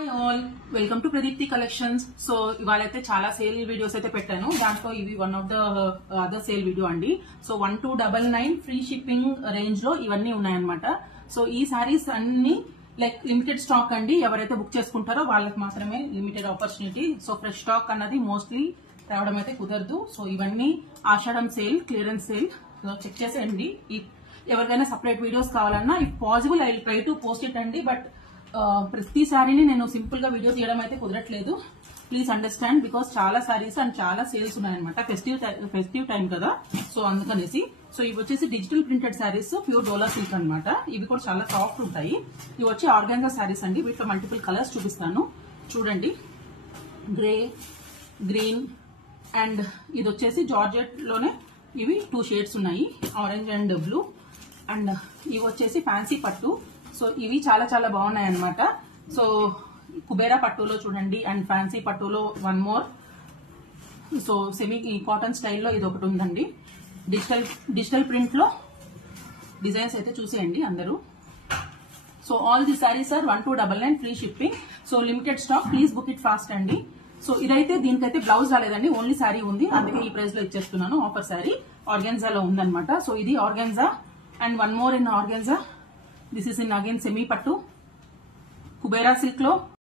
Hi all, welcome to Pradipti Collections. So ఇవాళైతే చాలా sale videos అయితే పెట్టాను. దాంట్లో ఇవి one of the other sale video అండి. సో 1299 ఫ్రీ షిప్పింగ్ రేంజ్ లో ఇవన్నీ ఉన్నాయన్నమాట. సో ఈ సారీస్ అన్ని లైక్ లిమిటెడ్ స్టాక్ అండి. ఎవరైతే బుక్ చేసుకుంటారో వాళ్ళకి మాత్రమే limited opportunity. So fresh stock అన్నది మోస్ట్లీ రావడం అయితే కుదరదు. సో ఇవన్నీ ఆషాఢం సేల్, క్లియరెన్స్ సేల్. చెక్ చేసేయండి. ఎవరికైనా సపరేట్ వీడియోస్ కావాలన్నా if possible I will try to post it అండి. బట్ ప్రతి సారీని నేను సింపుల్ గా వీడియో తీయడం అయితే కుదరట్లేదు. ప్లీజ్ అండర్స్టాండ్ బికాస్ చాలా సారీస్ అండ్ చాలా సేల్స్ ఉన్నాయన్నమాట. ఫెస్టివ్ టైం కదా, సో అందుకనేసి. సో ఇవి వచ్చేసి డిజిటల్ ప్రింటెడ్ సారీస్, ప్యూర్ డోలా సిల్క్ అనమాట. ఇవి కూడా చాలా సాఫ్ట్ ఉంటాయి. ఇవి వచ్చి ఆర్గాన్జా సారీస్ అండి. వీటిలో మల్టిపుల్ కలర్స్ చూపిస్తాను చూడండి. గ్రే, గ్రీన్ అండ్ ఇది వచ్చేసి జార్జెట్ లోనే ఇవి 2 షేడ్స్ ఉన్నాయి, ఆరెంజ్ అండ్ బ్లూ. అండ్ ఇవి వచ్చేసి ఫ్యాన్సీ పట్టు. సో ఇవి చాలా చాలా బాగున్నాయి అనమాట. సో కుబేరా పట్టులో చూడండి అండ్ ఫ్యాన్సీ పట్టులో one more. So semi cotton స్టైల్లో ఇది ఒకటి ఉందండి. డిజిటల్ ప్రింట్ లో డిజైన్స్ అయితే చూసేయండి అందరూ. So all the saris are 1299 free shipping. So limited stock, please book it fast అండి. సో ఇదైతే దీనికైతే బ్లౌజ్ రాలేదండి, ఓన్లీ శారీ ఉంది. అందుకే ఈ ప్రైస్ లో ఇచ్చేస్తున్నాను. ఆఫర్ శారీ ఆర్గాన్జాలో ఉందన్నమాట. సో ఇది organza and one more in organza. This is in again semi పట్టు కుబేరా సిల్క్ లో